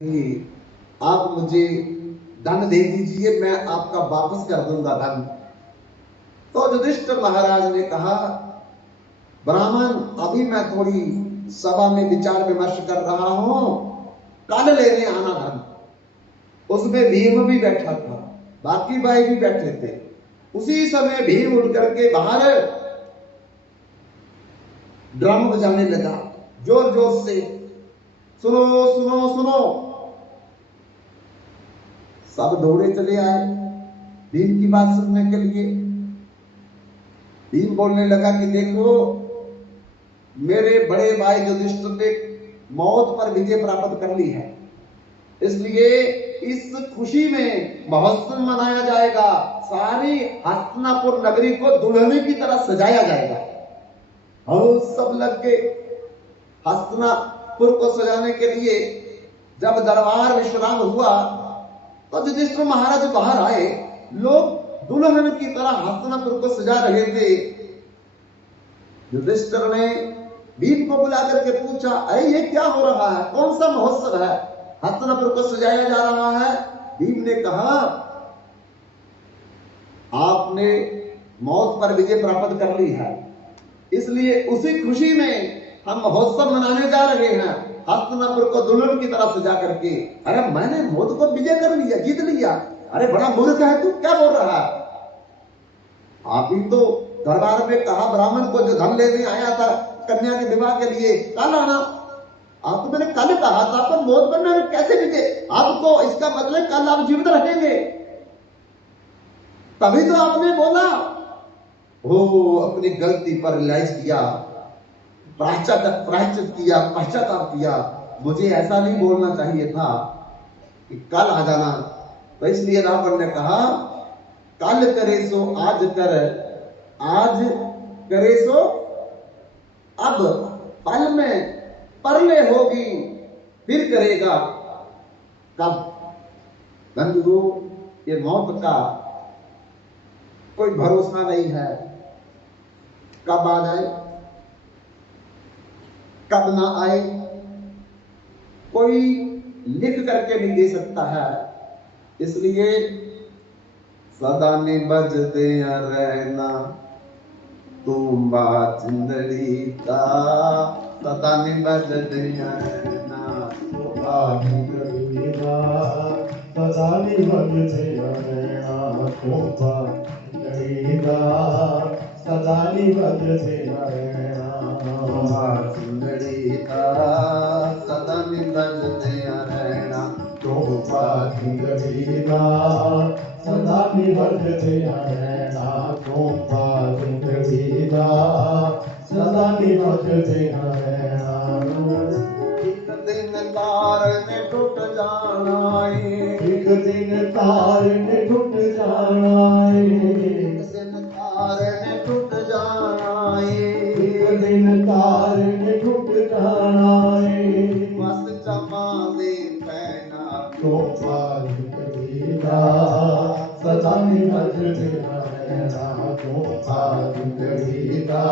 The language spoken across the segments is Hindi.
कि आप मुझे धन दे दीजिए, मैं आपका वापस कर दूंगा धन। तो युधिष्ठिर महाराज ने कहा, ब्राह्मण अभी मैं थोड़ी सभा में विचार विमर्श कर रहा हूं, कल लेने आना धन। उसमें भीम भी बैठा था, बाकी भाई भी बैठे थे। उसी समय भीम उठ करके बाहर ड्रम बजाने लगा जोर जोर से, सुनो सुनो सुनो। सब दौड़े चले आए भीम की बात सुनने के लिए। भीम बोलने लगा कि देखो, मेरे बड़े भाई युधिष्ठिर ने मौत पर विजय प्राप्त कर ली है, इसलिए इस खुशी में महोत्सव मनाया जाएगा। सारी हस्तिनापुर नगरी को दुल्हन की तरह सजाया जाएगा। और सब लग के हस्तिनापुर को सजाने के लिए जब दरबार विश्राम हुआ तो युधिष्ठिर महाराज बाहर आए। लोग दुल्हन की तरह हस्तिनापुर को सजा रहे थे। युधिष्ठिर ने भीम को बुला करके पूछा, अरे ये क्या हो रहा है, कौन सा महोत्सव है, हस्तिनापुर को सजाया जा रहा है? भीम ने कहा, आपने मौत पर विजय प्राप्त कर ली है, इसलिए उसी खुशी में हम महोत्सव मनाने जा रहे हैं, हस्तिनापुर को दुल्हन की तरह सजा करके। अरे मैंने मौत को विजय कर लिया, जीत लिया? अरे बड़ा मूर्ख है तू, क्या बोल रहा है? आप ही तो दरबार में कहा ब्राह्मण को जो धन लेने आया था कन्या के विवाह के लिए, कल आना। आपको मैंने कल कहा था, पर मौत पर मैंने कैसे विजय? आपको इसका मतलब कल आप जीवित रहेंगे, तभी तो आपने बोला। ओ, अपनी गलती पर रियलाइज किया, प्रायश्चित किया, पश्चाताप किया। मुझे ऐसा नहीं बोलना चाहिए था कि कल आ जाना। तो इसलिए रावण ने कहा, कल करे सो आज कर, आज करे सो अब, पल में परले होगी फिर करेगा कब। बंधु, ये मौत का कोई भरोसा नहीं है, कब आ जाए कब ना आए, कोई लिख करके नहीं दे सकता है। इसलिए सदा निबजते रहना तुम बात जिंदड़ी का, सदा निबजते रहना तुम बात जिंदड़ी का, सदा निबजते रहना तुम बात जिंदड़ी का, सदा निबजते रहना तुम बात जिंदड़ी का, सदा निबजते रहना तुम बात जिंदड़ी का, सदा निबजते रहना तुम बात जिंदड़ी का, सदा निबजते रहना। एक दिन तार ने टूट जाना है, एक दिन तार ने टूट जाना है, एक दिन तार ने टूट जाना है, एक दिन तार ने टूट जाना है। मस्त चमा दे पहना तो बात करेगा सदा निबजते रहना, तो बात करेगा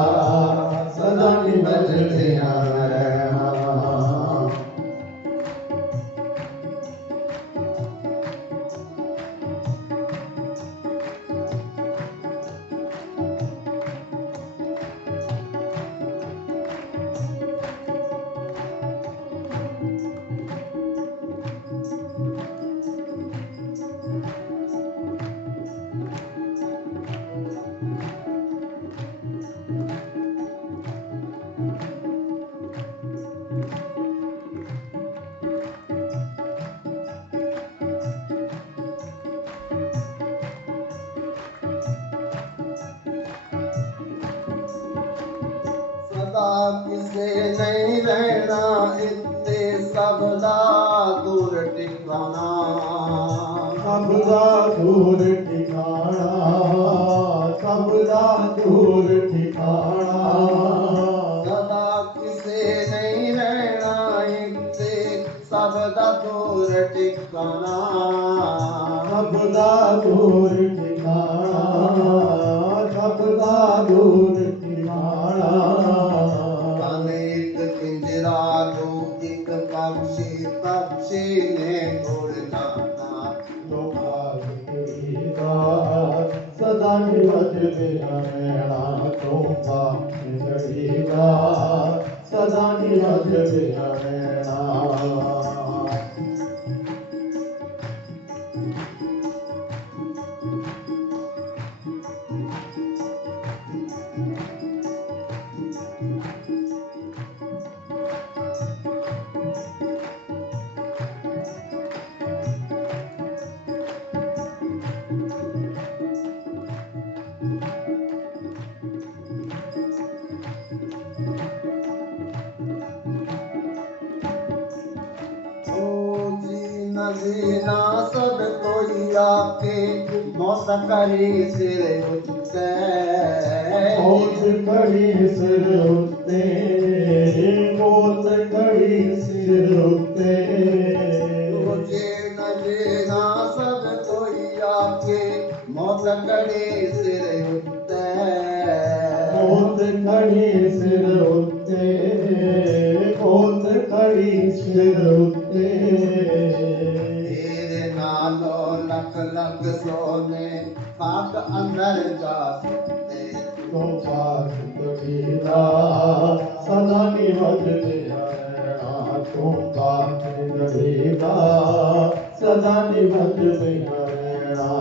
सदा निबजते रहना। सदा किसे नहीं रहना, इतने सबदा दूर ठिकाना, सबदा दूर ठिकाना, सबदा दूर ठिकाना। सदा किसे नहीं रहना, इतने सबदा दूर ठिकाना, सबदा दूर ठिकाना, सबदा दूर ठिकाना। अनेक पिंजरा लौकिक पक्षी पक्षी ने उड़ जाना। सदा निवज बिहरेणा चोपा निगड़ीगा, सदा निवज बिहरेणा। जीना सब कोई आके मौत करी सिर उठते। मौत करी सिर उठते, मौत करी सिर उठते। जीना सब कोई आके मौत करी सिर उठते। मौत करी सिर उठते, मौत करी सिर उठते। तेरे नालो लख लख सोने खाक अंदर जा सकते। चोपा जिंदगीदा सदा निवज बिहरेणा। चोपा जिंदगीदा सदा निवज बिहरेणा।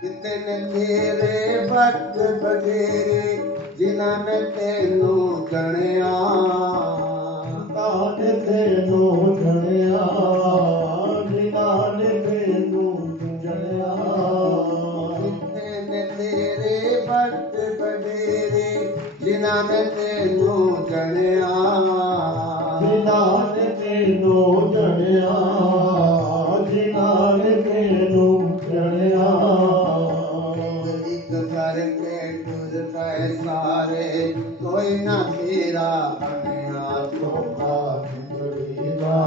कितने तेरे भक्त बडेरे जिन्होंने तेनू जणिया। ताने तेनू जणिया, जिन्हाने तेनू जणिया। कितने तेरे भक्त बडेरे जिन्होंने तेनू जणिया। जिन्हाने तेनू जणिया, जिन्हाने तेनू जणिया। एक करके तुझ पे सारे कोई ना तेरा बनिया। चोपा जिंदगीदा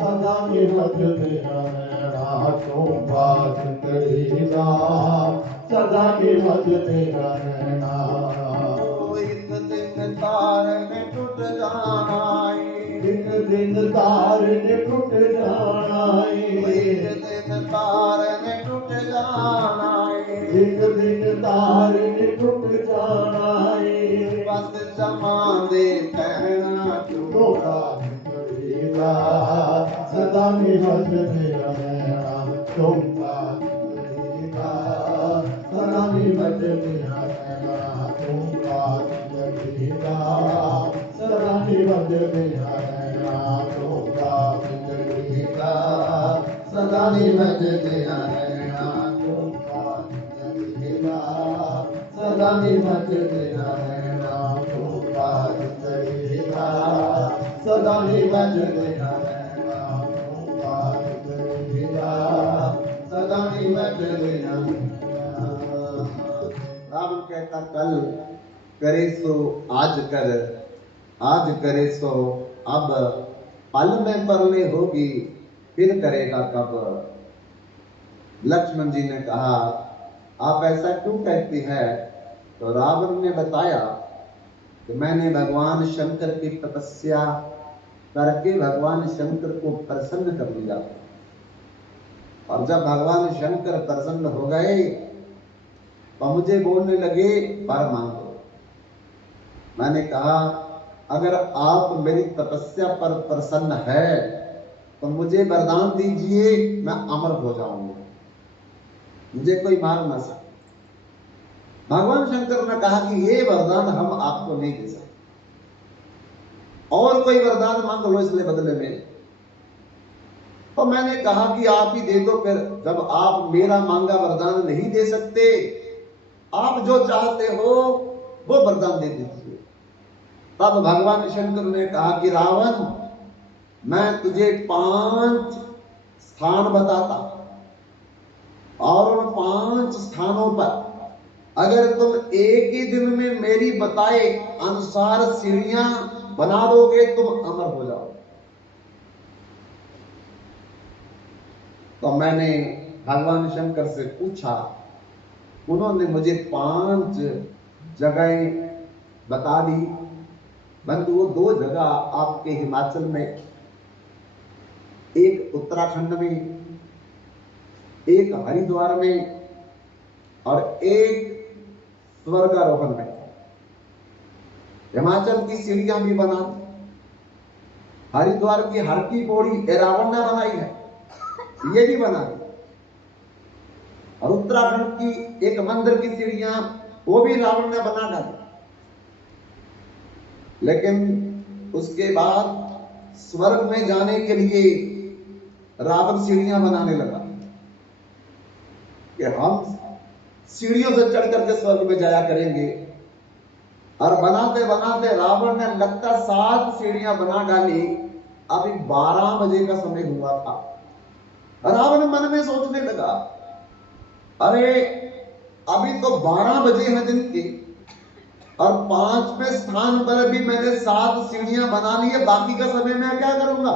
सदा निवज बिहरेणा। चोपा जिंदगीदा सदा निवज बिहरेणा। एक दिन तार में टूट जाना। एक दिन तार ने टूट जाना एक है। दिन तार ने टूट जाना। एक दिन तार ने टूट जाना है। बस जमा दे कहना चोपा जिंदगीदा सदा निवज बिहरेणा। चोपा जिंदगीदा सदा निवज बिहरेणा। चोपा जिंदगीदा सदा निवज बिहरेणा। चोपा जिंदगीदा सदा निवज बिहरेणा। चोपा जिंदगीदा सदा निवज बिहरेणा। चोपा जिंदगीदा सदा निवज बिहरेणा। चोपा जिंदगीदा सदा निवज बिहरेणा। रावण कहता कल करे सो आज कर, आज करे सो अब, पल में परले होगी फिर करेगा कब। लक्ष्मण जी ने कहा आप ऐसा क्यों कहती है? तो रावण ने बताया कि मैंने भगवान शंकर की तपस्या करके भगवान शंकर को प्रसन्न कर लिया। और जब भगवान शंकर प्रसन्न हो गए तो मुझे बोलने लगे वर मांगो। मैंने कहा अगर आप मेरी तपस्या पर प्रसन्न है तो मुझे वरदान दीजिए, मैं अमर हो जाऊंगा, मुझे कोई मार ना सके। भगवान शंकर ने कहा कि ये वरदान हम आपको नहीं दे सकते, और कोई वरदान मांग लो इसलिए बदले में। तो मैंने कहा कि आप ही दे दो। फिर जब आप मेरा मांगा वरदान नहीं दे सकते, आप जो चाहते हो वो वरदान दे दीजिए। तब भगवान शंकर ने कहा कि रावण, मैं तुझे 5 स्थान बताता, और उन 5 स्थानों पर अगर तुम एक ही दिन में मेरी बताए अनुसार सीढ़ियां बना दोगे, तुम अमर हो जाओ। तो मैंने भगवान शंकर से पूछा, उन्होंने मुझे 5 जगहें बता दी। बंधु, वो 2 जगह आपके हिमाचल में, एक उत्तराखंड में, एक हरिद्वार में, और एक स्वर्गारोहण में। हिमाचल की सीढ़ियां भी बना दी, हरिद्वार की हर की पौड़ी रावण ने बनाई है, ये भी बना दी, और उत्तराखंड की एक मंदिर की सीढ़ियां वो भी रावण ने बना डाली। लेकिन उसके बाद स्वर्ग में जाने के लिए रावण सीढ़ियां बनाने लगा कि हम सीढ़ियों से चढ़ करके स्वर्ग में जाया करेंगे। और बनाते बनाते रावण ने लगता 7 सीढ़ियां बना डाली। अभी 12 बजे का समय हुआ था। रावण मन में सोचने लगा, अरे अभी तो 12 बजे हैं दिन के, और 5वें स्थान पर भी मैंने 7 सीढ़ियां बना ली है, बाकी का समय मैं क्या करूंगा।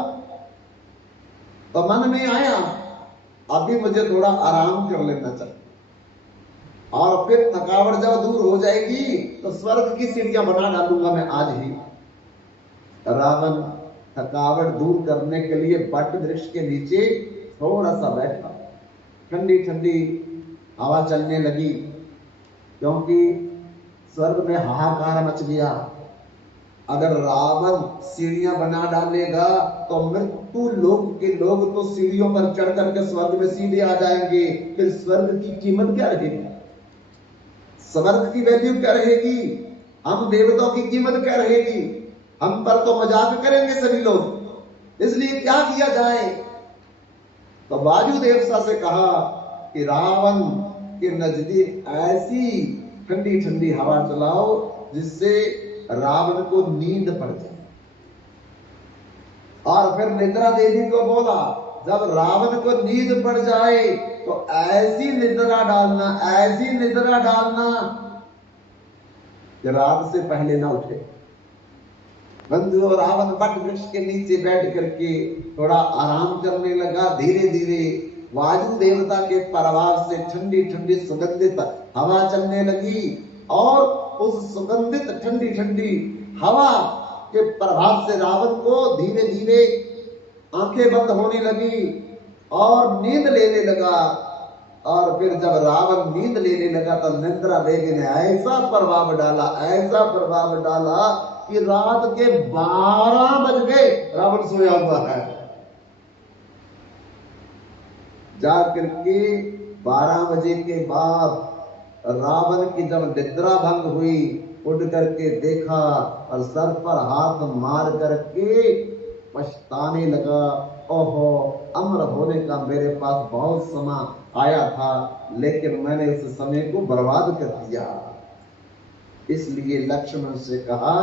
तो मन में आया, अभी मुझे थोड़ा आराम कर लेना चाहिए, और फिर थकावट जब दूर हो जाएगी तो स्वर्ग की सीढ़ियां बना डालूंगा मैं आज ही। रावण थकावट दूर करने के लिए बट वृक्ष के नीचे थोड़ा सा बैठा। ठंडी ठंडी हवा चलने लगी, क्योंकि स्वर्ग में हाहाकार मच गया। अगर रावण सीढ़ियां बना डालेगा तो मृत्यु लोक के लोग तो सीढ़ियों पर चढ़ करके स्वर्ग में सीधे आ जाएंगे। फिर स्वर्ग की कीमत क्या रहेगी, स्वर्ग की वैल्यू क्या रहेगी, हम देवताओं की कीमत क्या रहेगी। हम पर तो मजाक करेंगे सभी लोग। इसलिए क्या किया जाए। तो वायु देवता से कहा कि रावण के नजदीक ऐसी ठंडी ठंडी हवा चलाओ जिससे रावण को नींद पड़ जाए। और फिर निद्रा देवी को बोला, जब रावण को नींद पड़ जाए तो ऐसी निद्रा डालना, ऐसी निद्रा डालना कि रात से पहले ना उठे। बंधु, रावण बट वृक्ष के नीचे बैठ करके थोड़ा आराम करने लगा। धीरे धीरे वायु देवता के प्रभाव से ठंडी ठंडी सुगंधित हवा चलने लगी, और उस सुगंधित ठंडी ठंडी हवा के प्रभाव से रावण को धीरे धीरे आंखें बंद होने लगी और नींद लेने लगा। और फिर जब रावण नींद लेने लगा तो निद्रा देवी ने ऐसा प्रभाव डाला, ऐसा प्रभाव डाला कि रात के 12 बज गए, रावण सोया हुआ है। जाकर के 12 बजे के बाद रावण की जब निद्रा भंग हुई, उठ करके देखा और सर पर हाथ मार करके पछताने लगा, ओहो, अमर होने का मेरे पास बहुत समय आया था, लेकिन मैंने उस समय को बर्बाद कर दिया। इसलिए लक्ष्मण से कहा,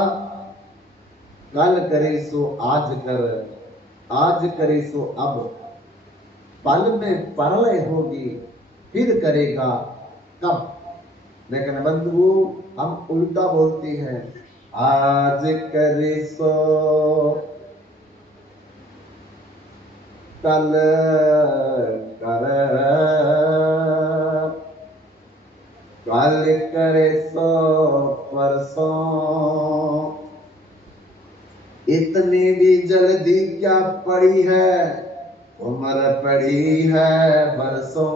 कल करे सो आज कर, आज करे सो अब, पल में प्रलय होगी फिर करेगा कब। लेकिन बंधु, हम उल्टा बोलते हैं, आज करे सो कल कर, कल करे सो परसों, इतनी भी जल्दी क्या पड़ी है, उम्र पड़ी है बरसों।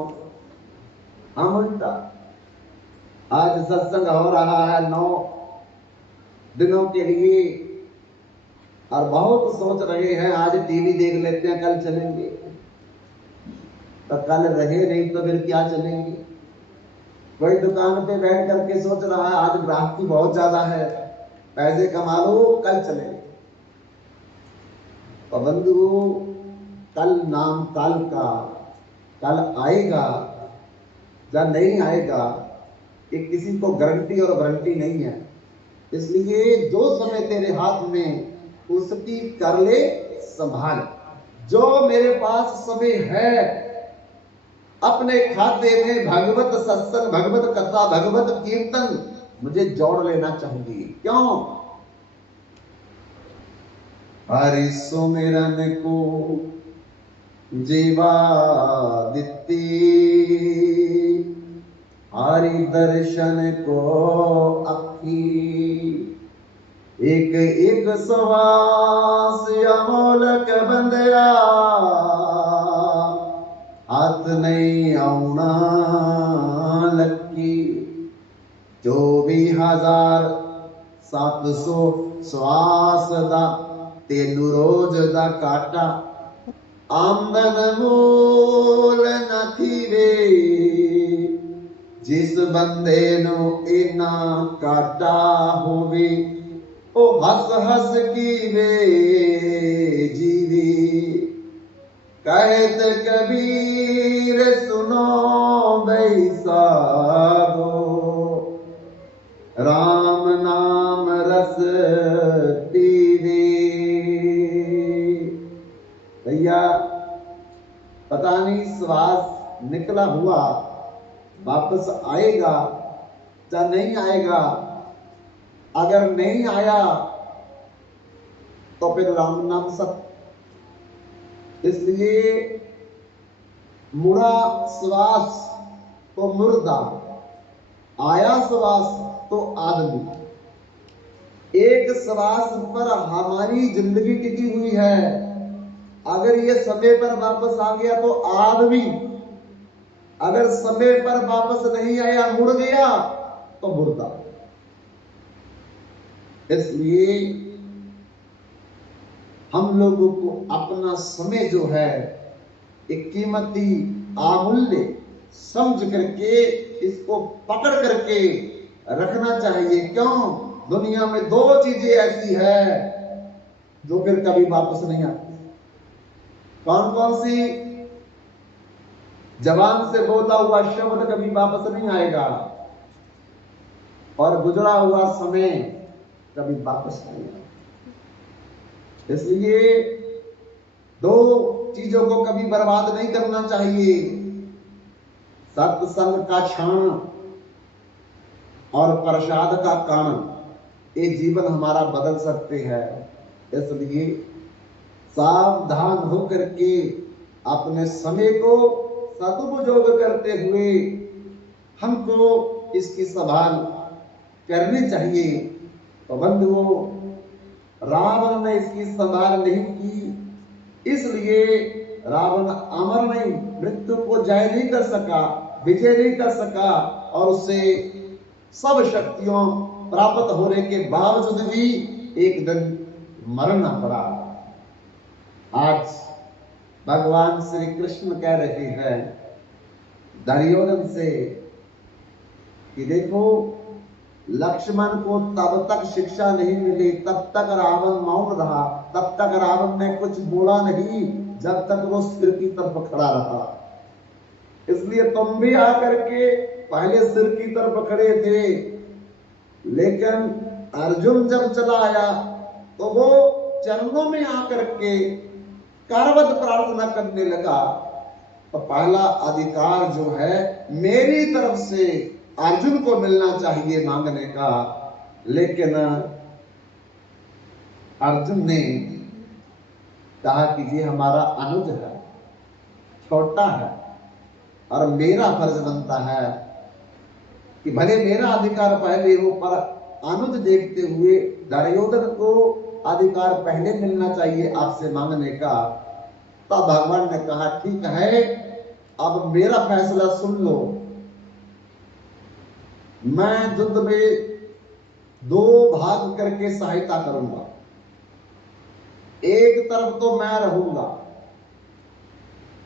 हम उल्टा, आज सत्संग हो रहा है 9 दिनों के लिए, और बहुत सोच रहे हैं आज टीवी देख लेते हैं, कल चलेंगे। तो कल रहे नहीं तो फिर क्या चलेंगे। कोई दुकान पे बैठ करके सोच रहा है आज ग्राहकी बहुत ज्यादा है, पैसे कमा लो, कल चलेंगे। तो बंधु, कल नाम काल का, कल आएगा या नहीं आएगा ये किसी को गारंटी और वारंटी नहीं है। इसलिए जो समय तेरे हाथ में उसकी कर ले संभाल। जो मेरे पास समय है अपने खाते में भगवत सत्संग, भगवत कथा, भगवत कीर्तन मुझे जोड़ लेना चाहिए। क्यों? हरि सुमिरन को जीवा दित्ती, हरि दर्शन को अखी, एक एक सवास अमोलक बंदया, हाथ नहीं आउना लक्की। 24,700 श्वास दा तेनू रोज दा काटा, आमदन मूल न थीवे, जिस बंदे नो इना काटा होवे, ओ हस हस की वे जीवी। कहत कबीर सुनो बैसागो, राम नाम रस पीवे। भैया पता नहीं श्वास निकला हुआ वापस आएगा या नहीं आएगा। अगर नहीं आया तो फिर राम नाम सत्य। इसलिए मुड़ा श्वास तो मुर्दा, आया श्वास तो आदमी। एक श्वास पर हमारी जिंदगी टिकी हुई है। अगर ये समय पर वापस आ गया तो आदमी, अगर समय पर वापस नहीं आया, मुड़ गया तो मुर्दा। इसलिए हम लोगों को अपना समय जो है एक कीमती अमूल्य समझ करके इसको पकड़ करके रखना चाहिए। क्यों? दुनिया में दो चीजें ऐसी है जो फिर कभी वापस नहीं आती। कौन कौन सी? जबान से बोला हुआ शब्द कभी वापस नहीं आएगा और गुजरा हुआ समय कभी वापस नहीं आएगा। इसलिए दो चीजों को कभी बर्बाद नहीं करना चाहिए। सत्संग का क्षण और प्रसाद का कारण, ये जीवन हमारा बदल सकते हैं। इसलिए सावधान होकर के अपने समय को सदुपयोग करते हुए हमको इसकी संभाल करनी चाहिए। तो बंधुओं, रावण ने इसकी संभाल नहीं की, इसलिए रावण अमर नहीं, मृत्यु को जय नहीं कर सका, विजय नहीं कर सका और उसे सब शक्तियों प्राप्त होने के बावजूद भी एक दिन मरना पड़ा। आज भगवान श्री कृष्ण कह रहे हैं दुर्योधन से कि देखो, लक्ष्मण को तब तक शिक्षा नहीं मिली, तब तक रावण मौन रहा, तब तक रावण ने कुछ बोला नहीं, जब तक वो सिर की तरफ खड़ा रहा। इसलिए तुम भी आकर के पहले सिर की तरफ खड़े थे, लेकिन अर्जुन जब चला आया तो वो चरणों में आकर के करवत प्रार्थना करने लगा। तो पहला अधिकार जो है मेरी तरफ से अर्जुन को मिलना चाहिए मांगने का। लेकिन अर्जुन ने कहा कि ये हमारा अनुज है, छोटा है, और मेरा फर्ज बनता है कि भले मेरा अधिकार पहले हो, पर अनुज देखते हुए दुर्योधन को अधिकार पहले मिलना चाहिए आपसे मांगने का। तब भगवान ने कहा ठीक है, अब मेरा फैसला सुन लो। मैं युद्ध में दो भाग करके सहायता करूंगा। एक तरफ तो मैं रहूंगा,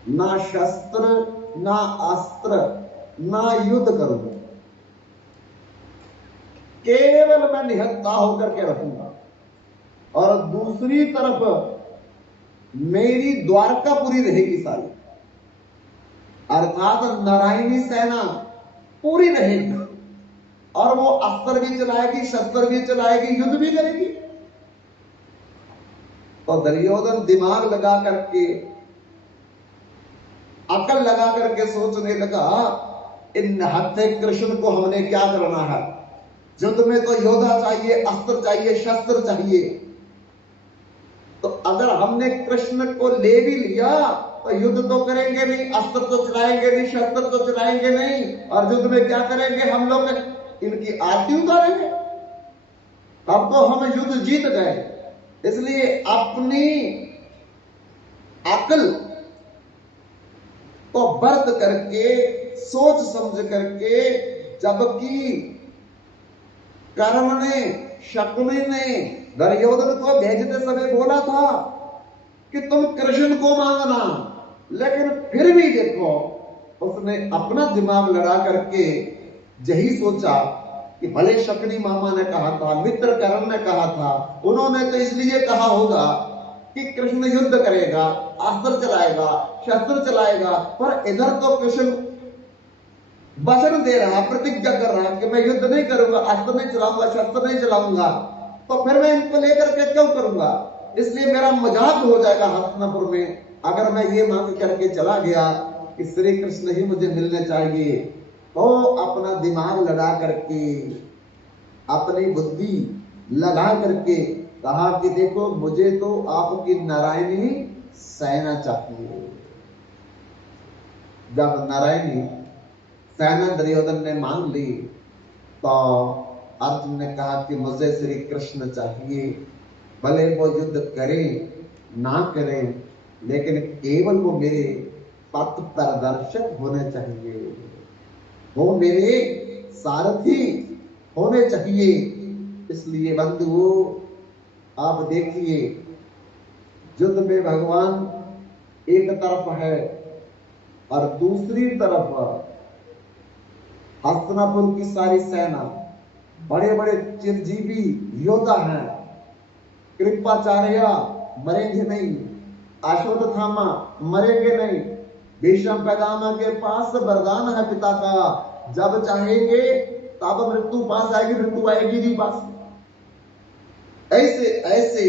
ना शस्त्र ना अस्त्र ना युद्ध करूंगा, केवल मैं निहत्था होकर के रहूंगा। और दूसरी तरफ मेरी द्वारकापुरी रहेगी सारी, अर्थात नारायणी सेना पूरी रहेगी, और वो अस्त्र भी चलाएगी, शस्त्र भी चलाएगी, युद्ध भी करेगी। तो दुर्योधन दिमाग लगा करके, अकल लगा करके सोचने लगा, इन हत्थे कृष्ण को हमने क्या करना है? युद्ध में तो योद्धा चाहिए, अस्त्र चाहिए, शस्त्र चाहिए। तो अगर हमने कृष्ण को ले भी लिया तो युद्ध तो करेंगे नहीं, अस्त्र तो चलाएंगे नहीं, शस्त्र तो चलाएंगे नहीं, और युद्ध में क्या करेंगे हम लोग? इनकी आरती उतारेंगे। अब तो हम युद्ध जीत गए, इसलिए अपनी अकल को बर्त करके, सोच समझ करके, जबकि कर्ण ने, शकुनी ने दुर्योधन को भेजते समय बोला था कि तुम कृष्ण को मांगना, लेकिन फिर भी देखो उसने अपना दिमाग लड़ा करके यही सोचा कि भले शकुनी मामा ने कहा था, मित्र कर्ण ने कहा था, उन्होंने तो इसलिए कहा होगा कि कृष्ण युद्ध करेगा, अस्त्र चलाएगा, शस्त्र चलाएगा, पर इधर तो कृष्ण वचन दे रहा, प्रतिज्ञा कर रहा कि मैं युद्ध नहीं करूंगा, अस्त्र नहीं चलाऊंगा, शस्त्र नहीं चलाऊंगा, तो फिर मैं इनको लेकर के क्यों करूंगा? इसलिए मेरा मजाक हो जाएगा हस्तिनापुर में अगर मैं ये मांग करके चला गया कि श्री कृष्ण ही मुझे मिलने चाहिए। तो अपना दिमाग लड़ा करके, अपनी बुद्धि लगा करके कहा कि देखो मुझे तो आपकी नारायणी सेना चाहिए। जब नारायणी सेना दुर्योधन ने मांग ली तो अर्जुन ने कहा कि मुझे श्री कृष्ण चाहिए, भले वो युद्ध करें ना करें, लेकिन केवल वो मेरे पथ प्रदर्शक होने चाहिए, वो मेरे सारथी होने चाहिए। इसलिए बंधुओं आप देखिए, युद्ध में भगवान एक तरफ है और दूसरी तरफ हस्तिनापुर की सारी सेना, बड़े बड़े चिरजीवी योद्धा हैं। कृपाचार्य मरेंगे नहीं, अश्वत्थामा मरेंगे नहीं, भीष्म पितामह के पास वरदान है पिता का, जब चाहेंगे तब मृत्यु पास आएगी, मृत्यु आएगी नहीं पास। ऐसे ऐसे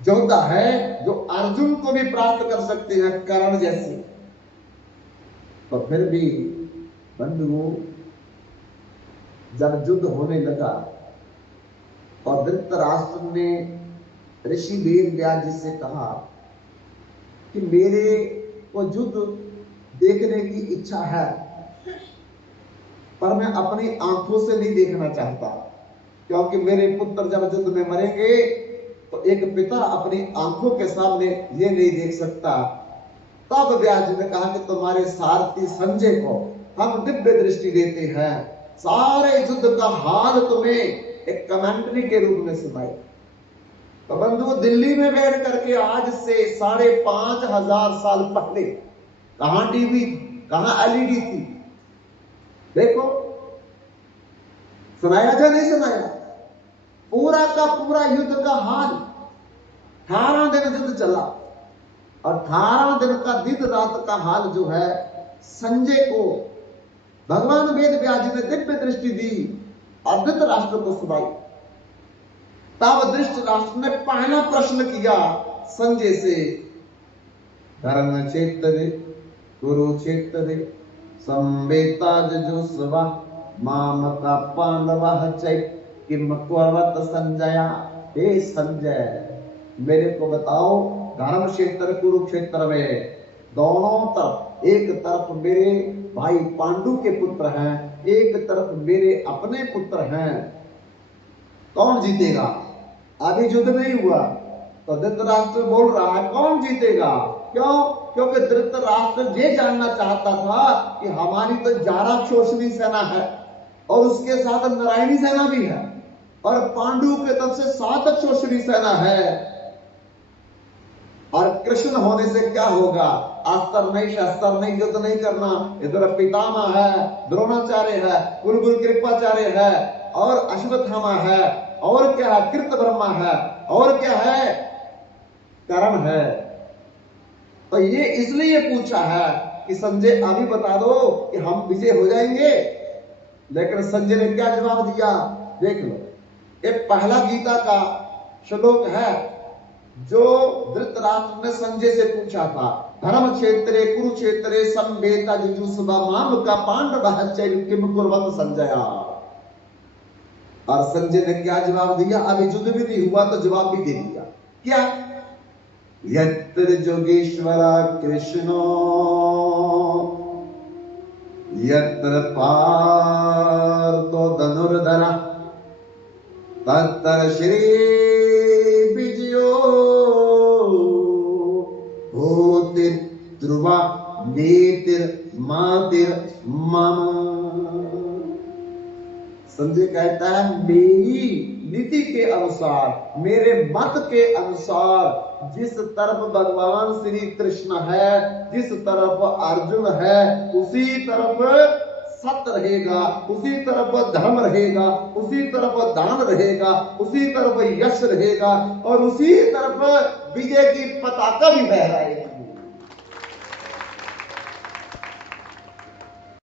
योद्धा है जो अर्जुन को भी प्राप्त कर सकते हैं, कर्ण जैसे। तो फिर भी बंधुओं जब युद्ध होने लगा और धृतराष्ट्र ने ऋषि वेद व्यास जी से कहा कि मेरे को युद्ध देखने की इच्छा है, पर मैं अपनी आंखों से नहीं देखना चाहता, क्योंकि मेरे पुत्र जब युद्ध में मरेंगे तो एक पिता अपनी आंखों के सामने ये नहीं देख सकता। तब व्यास जी ने कहा कि तुम्हारे सारथी संजय को हम दिव्य दृष्टि देते हैं, सारे युद्ध का हाल तुम्हें एक कमेंट्री के रूप में सुनाई। तो बंधु दिल्ली में बैठ करके आज से 5,500 साल पहले कहां टीवी, कहां एलईडी थी, देखो सुनाया था नहीं सुनाया? पूरा का पूरा युद्ध का हाल 18 दिन युद्ध चला, और 18 दिन का दिन रात का हाल जो है संजय को भगवान वेद व्यास जी ने दिव्य दृष्टि दी और धृतराष्ट्र को सुनाई। तब धृतराष्ट्र ने पहला प्रश्न किया संजय से, धर्म क्षेत्र कुरुक्षेत्र संवेता जुजुस्वा माम का पांडवा चै किम कुर्वत संजया। हे संजय मेरे को बताओ, धर्म क्षेत्र कुरुक्षेत्र में दोनों तरफ, एक तरफ मेरे भाई पांडु के पुत्र हैं, एक तरफ मेरे अपने पुत्र हैं, कौन जीतेगा? अभी युद्ध नहीं हुआ तो धृतराष्ट्र बोल रहा है कौन जीतेगा? क्यों? क्योंकि धृतराष्ट्र ये जानना चाहता था कि हमारी तो 11 शोषणी सेना है और उसके साथ नारायणी सेना भी है, और पांडु के तरफ से 7 शोषणी सेना है, और कृष्ण होने से क्या होगा? अस्त्र नहीं, शस्त्र नहीं, युद्ध नहीं करना। इधर पितामह है, द्रोणाचार्य है, कुलगुरु कृपाचार्य है, और अश्वत्थामा है, और क्या है? कृत ब्रह्मा है, और क्या है? कारण है। तो ये इसलिए पूछा है कि संजय अभी बता दो कि हम विजय हो जाएंगे। लेकिन संजय ने क्या जवाब दिया, देख लो। एक पहला गीता का श्लोक है जो धृतराष्ट्र ने संजय से पूछा था, धर्म क्षेत्रे कुरुक्षेत्रे संवेता जुजुत्सुवा माम का पांडव किम कुर्वत संजया। और संजय ने क्या जवाब दिया, अभी युद्ध भी नहीं हुआ तो जवाब भी दे दिया। क्या, यत्र जोगेश्वरा कृष्णो यत्र पार्थो धनुर्धर तत्र श्री विजयो होति ध्रुवा नीतिर मातिर मम। संजय कहता है मेरी नीति के अनुसार, मेरे मत के अनुसार जिस तरफ भगवान श्री कृष्ण है, जिस तरफ अर्जुन है, उसी तरफ सत्य रहेगा, उसी तरफ धर्म रहेगा, उसी तरफ दान रहेगा, उसी तरफ यश रहेगा और उसी तरफ विजय की पताका भी फहराएगी।